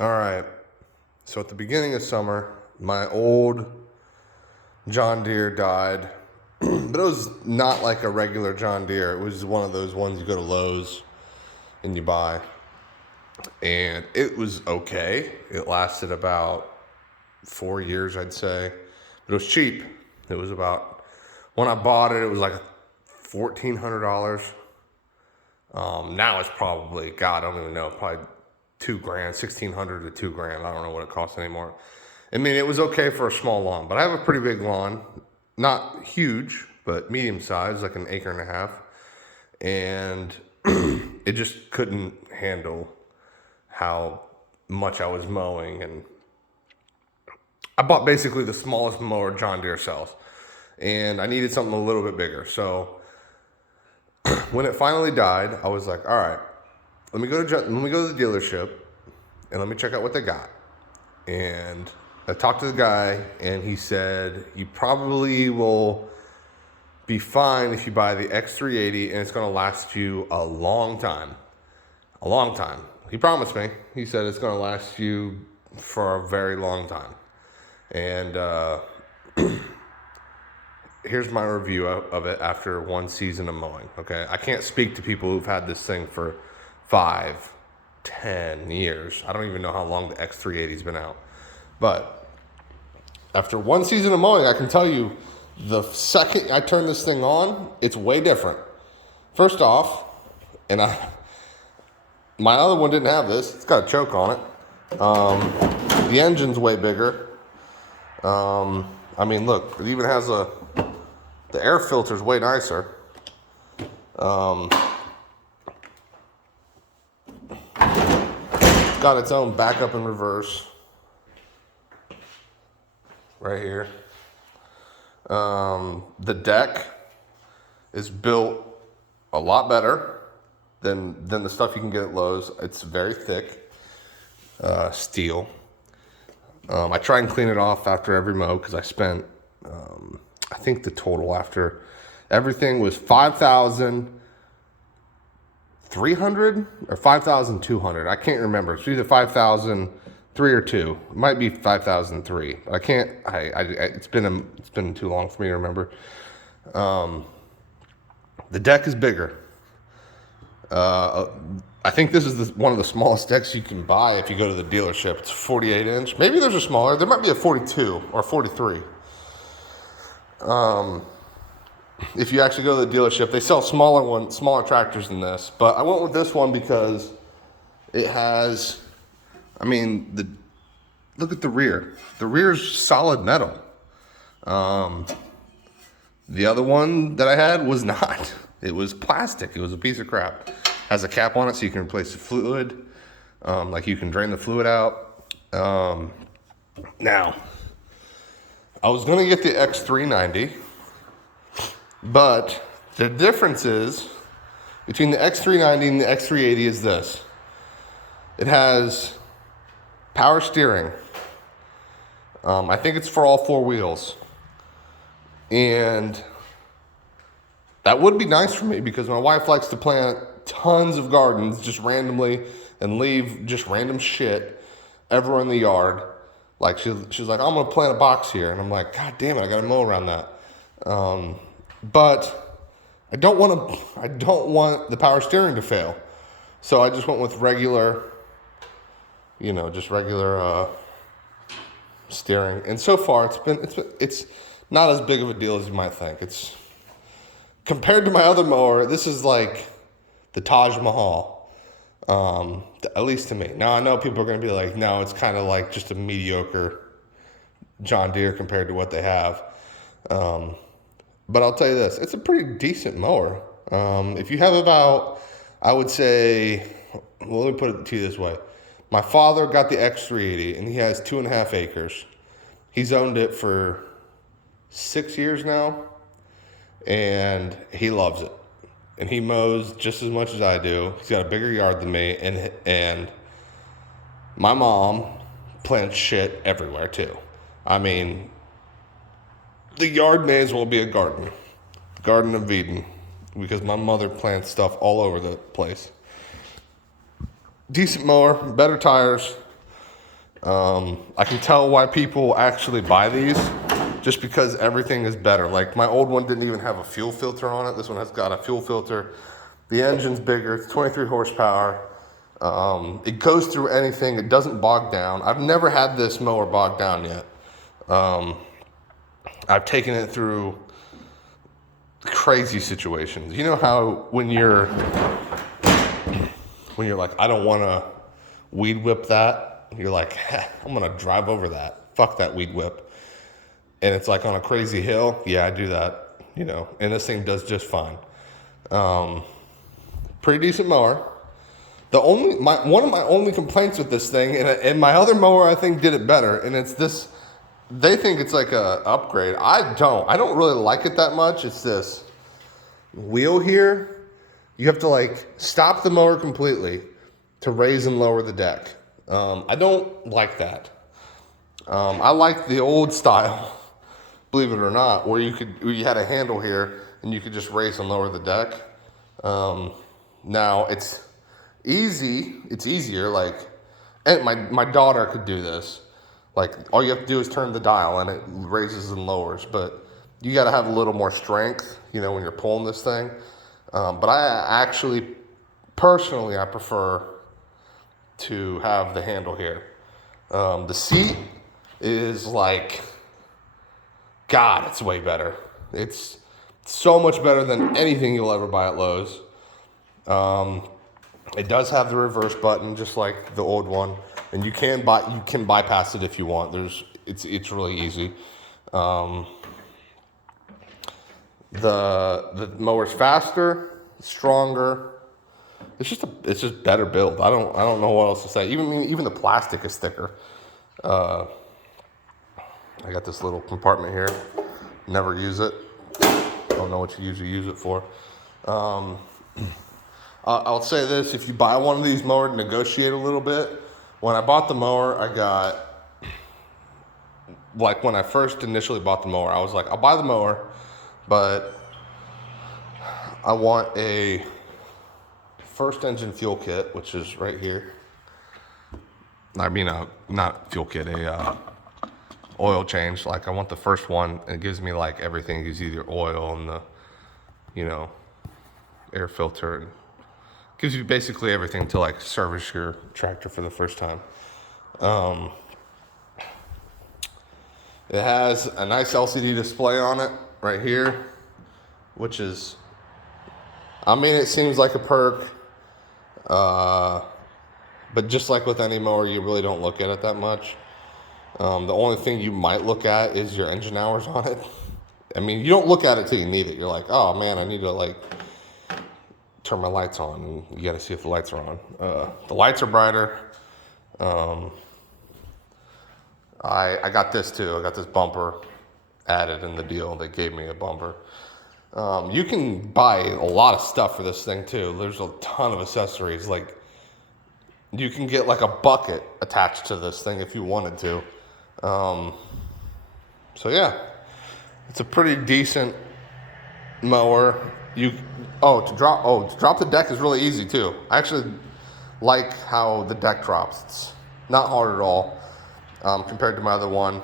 All right. So at the beginning of summer, my old John Deere died, but it was not like a regular John Deere. It was one of those ones you go to Lowe's and you buy. And it was okay. It lasted about 4 years, I'd say. But it was cheap. It was about, when I bought it, it was like $1,400. Now it's probably, God, I don't even know, probably $2,000, 1,600 to $2,000. I don't know what it costs anymore. I mean, it was okay for a small lawn, but I have a pretty big lawn, not huge, but medium sized, like an acre and a half, and it just couldn't handle how much I was mowing, and I bought basically the smallest mower John Deere sells, and I needed something a little bit bigger. So when it finally died, I was like, all right, let me go to the dealership and let me check out what they got. And I talked to the guy, and he said, you probably will be fine if you buy the X380, and it's going to last you a long time. A long time. He promised me. He said it's going to last you for a very long time. And here's my review of it after one season of mowing. Okay, I can't speak to people who've had this thing for 5, 10 years. I don't even know how long the X380's been out. But after one season of mowing, I can tell you the second I turn this thing on, it's way different. First off, my other one didn't have this. It's got a choke on it. The engine's way bigger. I mean, look, it even has the air filter's way nicer. It's got its own backup and reverse right here. The deck is built a lot better than the stuff you can get at Lowe's. It's very thick steel. I try and clean it off after every mow because I spent, I think the total after everything was $5,300 or $5,200. I can't remember. It's either 5,003 or 2. It might be 5,003. I can't. It's been too long for me to remember. The deck is bigger. I think this is one of the smallest decks you can buy if you go to the dealership. It's 48 inch. Maybe there's a smaller. There might be a 42 or 43. If you actually go to the dealership, they sell smaller tractors than this. But I went with this one because it has, I mean, look at the rear. The rear's solid metal. The other one that I had was not. It was plastic. It was a piece of crap. Has a cap on it so you can replace the fluid. Like you can drain the fluid out. Now, I was going to get the X390, but the difference is between the X390 and the X380 is this. It has power steering. I think it's for all 4 wheels. And that would be nice for me because my wife likes to plant tons of gardens just randomly and leave just random shit everywhere in the yard. Like she's like, I'm gonna plant a box here, and I'm like, God damn it, I gotta mow around that. But I don't want the power steering to fail, so I just went with regular, just regular steering. And so far, it's not as big of a deal as you might think. It's compared to my other mower, this is like the Taj Mahal, at least to me. Now, I know people are going to be like, no, it's kind of like just a mediocre John Deere compared to what they have. But I'll tell you this, it's a pretty decent mower. If you have about, I would say, well, let me put it to you this way. My father got the X380, and he has 2.5 acres. He's owned it for 6 years now, and he loves it. And he mows just as much as I do. He's got a bigger yard than me, and my mom plants shit everywhere too. I mean, the yard may as well be a garden. Garden of Eden, because my mother plants stuff all over the place. Decent mower, better tires. I can tell why people actually buy these, just because everything is better. Like my old one didn't even have a fuel filter on it. This one has got a fuel filter. The engine's bigger, it's 23 horsepower. It goes through anything, it doesn't bog down. I've never had this mower bog down yet. I've taken it through crazy situations. You know how when you're like, I don't want to weed whip that, you're like, I'm gonna drive over that, fuck that weed whip, and it's like on a crazy hill. Yeah, I do that, you know, and this thing does just fine. Pretty decent mower. One of my only complaints with this thing, and my other mower I think did it better, and it's this. They think it's like a upgrade. I don't really like it that much. It's this wheel here. You have to like stop the mower completely to raise and lower the deck. I don't like that. I like the old style, believe it or not, where you had a handle here and you could just raise and lower the deck. Now it's easy. It's easier. Like, and my daughter could do this. Like, all you have to do is turn the dial and it raises and lowers. But you got to have a little more strength, you know, when you're pulling this thing. But I actually, personally, I prefer to have the handle here. The seat is like, God, it's way better. It's so much better than anything you'll ever buy at Lowe's. It does have the reverse button, just like the old one, and you can bypass it if you want. It's really easy. The mower's faster, stronger. It's just better built. I don't know what else to say. Even the plastic is thicker. I got this little compartment here. Never use it. Don't know what you usually use it for. I'll say this, if you buy one of these mowers, negotiate a little bit. When I bought the mower, I got, like when I first initially bought the mower, I was like, I'll buy the mower, but I want a first engine fuel kit, which is right here. I mean, not fuel kit, a oil change. Like I want the first one, and it gives me like everything. It gives you the oil and the, you know, air filter, and gives you basically everything to like service your tractor for the first time. It has a nice LCD display on it right here, which is, I mean, it seems like a perk, but just like with any mower, you really don't look at it that much. The only thing you might look at is your engine hours on it. I mean, you don't look at it till you need it. You're like, oh man, I need to like turn my lights on, and you gotta see if the lights are on. The lights are brighter. I got this too. I got this bumper added in the deal. They gave me a bumper. You can buy a lot of stuff for this thing too. There's a ton of accessories. Like you can get like a bucket attached to this thing if you wanted to. So yeah, it's a pretty decent mower. To drop the deck is really easy too. I actually like how the deck drops. It's not hard at all compared to my other one,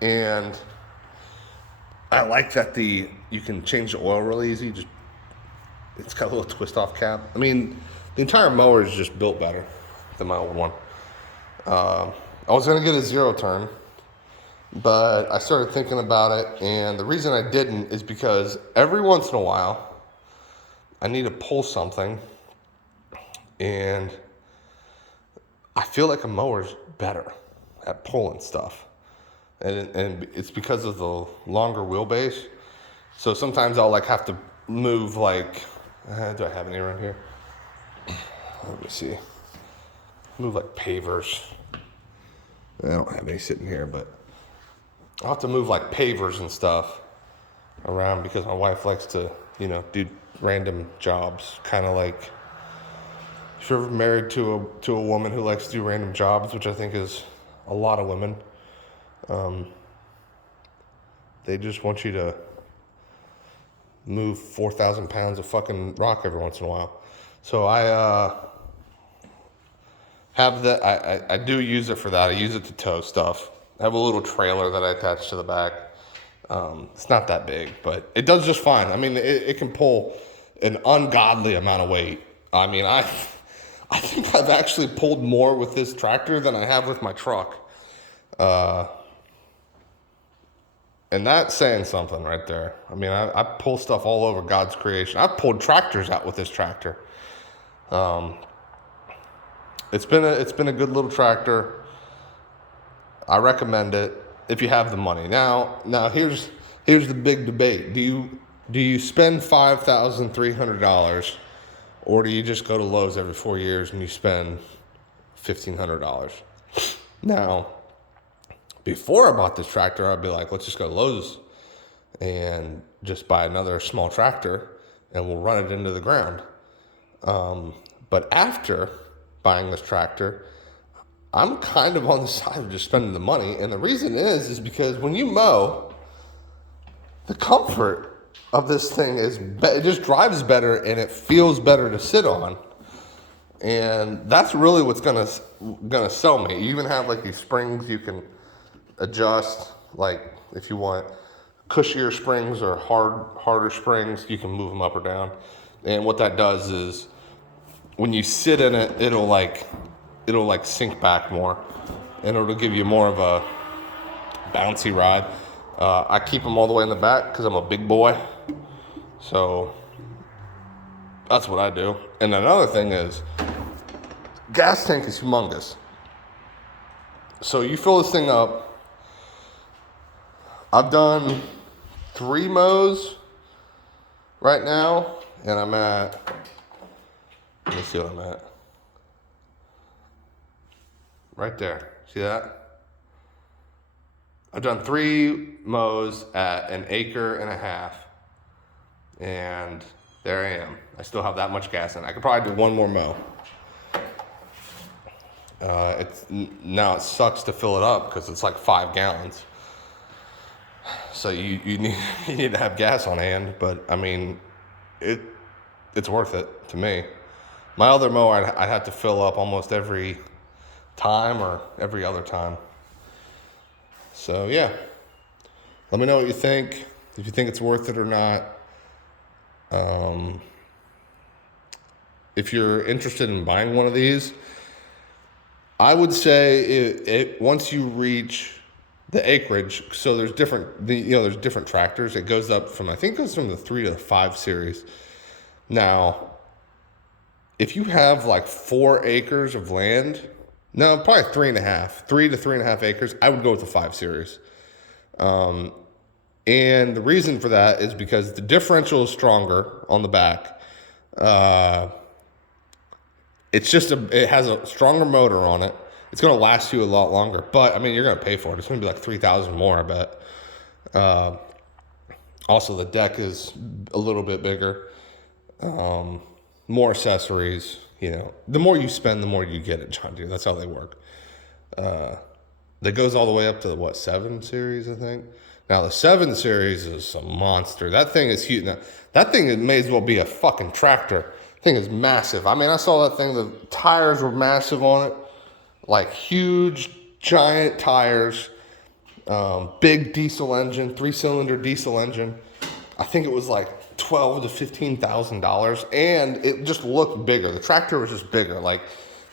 and I like that you can change the oil really easy. It's got a little twist off cap. I mean, the entire mower is just built better than my old one. I was gonna get a zero turn, but I started thinking about it, and the reason I didn't is because every once in a while I need to pull something, and I feel like a mower's better at pulling stuff, and it's because of the longer wheelbase. So sometimes I'll like have to move like, do I have any around here? Let me see. Move like pavers. I don't have any sitting here, but I'll have to move like pavers and stuff around because my wife likes to, you know, do random jobs. Kind of like, if you're ever married to a woman who likes to do random jobs, which I think is a lot of women, they just want you to move 4,000 pounds of fucking rock every once in a while. So I have the, I do use it for that. I use it to tow stuff. I have a little trailer that I attach to the back. It's not that big, but it does just fine. I mean, it can pull an ungodly amount of weight. I mean, I think I've actually pulled more with this tractor than I have with my truck. And that's saying something right there. I mean, I pull stuff all over God's creation. I've pulled tractors out with this tractor. It's been a good little tractor. I recommend it if you have the money. Now here's the big debate. Do you spend $5,300, or do you just go to Lowe's every 4 years and you spend $1,500? Now, before I bought this tractor, I'd be like, let's just go to Lowe's and just buy another small tractor and we'll run it into the ground. But after buying this tractor, I'm kind of on the side of just spending the money. And the reason is because when you mow, the comfort of this thing it just drives better and it feels better to sit on. And that's really what's gonna sell me. You even have like these springs you can adjust, like if you want cushier springs or harder springs, you can move them up or down. And what that does is when you sit in it, it'll sink back more, and it'll give you more of a bouncy ride. I keep them all the way in the back because I'm a big boy, so that's what I do. And another thing is, gas tank is humongous. So you fill this thing up. I've done 3 mows right now, and I'm at, let me see what I'm at. Right there. See that? I've done 3 mows at 1.5 acres, and there I am. I still have that much gas in it. I could probably do 1 more mow. Now it sucks to fill it up because it's like 5 gallons. So you need to have gas on hand, but I mean, it's worth it to me. My other mower, I'd have to fill up almost every time or every other time. So yeah, let me know what you think, if you think it's worth it or not. If you're interested in buying one of these, I would say once you reach the acreage, so there's different tractors. It goes up from, I think it goes from the 3 to the 5 series. Now, if you have like 4 acres of land, no, probably 3.5, 3 to 3.5 acres, I would go with the 5 series. And the reason for that is because the differential is stronger on the back. It has a stronger motor on it. It's going to last you a lot longer, but I mean, you're going to pay for it. It's going to be like $3,000 more, I bet. Also, the deck is a little bit bigger. More accessories. You know, the more you spend, the more you get at John Deere. That's how they work. That goes all the way up to the 7 series, I think. Now the 7 series is a monster. That thing is huge. Now, that thing may as well be a fucking tractor. Thing is massive. I mean, I saw that thing. The tires were massive on it, like huge, giant tires. Big diesel engine, 3-cylinder diesel engine. I think it was like $12,000 to $15,000, and it just looked bigger. The tractor was just bigger. Like,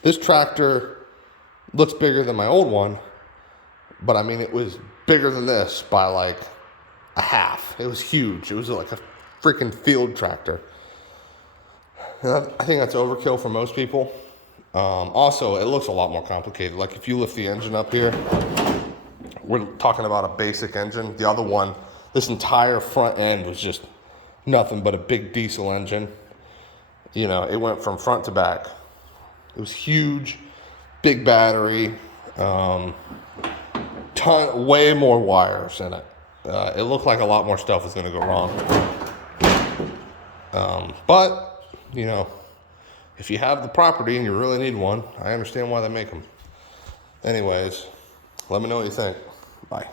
this tractor looks bigger than my old one, but I mean, it was bigger than this by like a half. It was huge. It was like a freaking field tractor. And I think that's overkill for most people. Also, it looks a lot more complicated. Like, if you lift the engine up here, we're talking about a basic engine. The other one, this entire front end was just nothing but a big diesel engine. You know, it went from front to back. It was huge, big battery, way more wires in it. It looked like a lot more stuff was going to go wrong. But, you know, if you have the property and you really need one, I understand why they make them. Anyways, let me know what you think. Bye.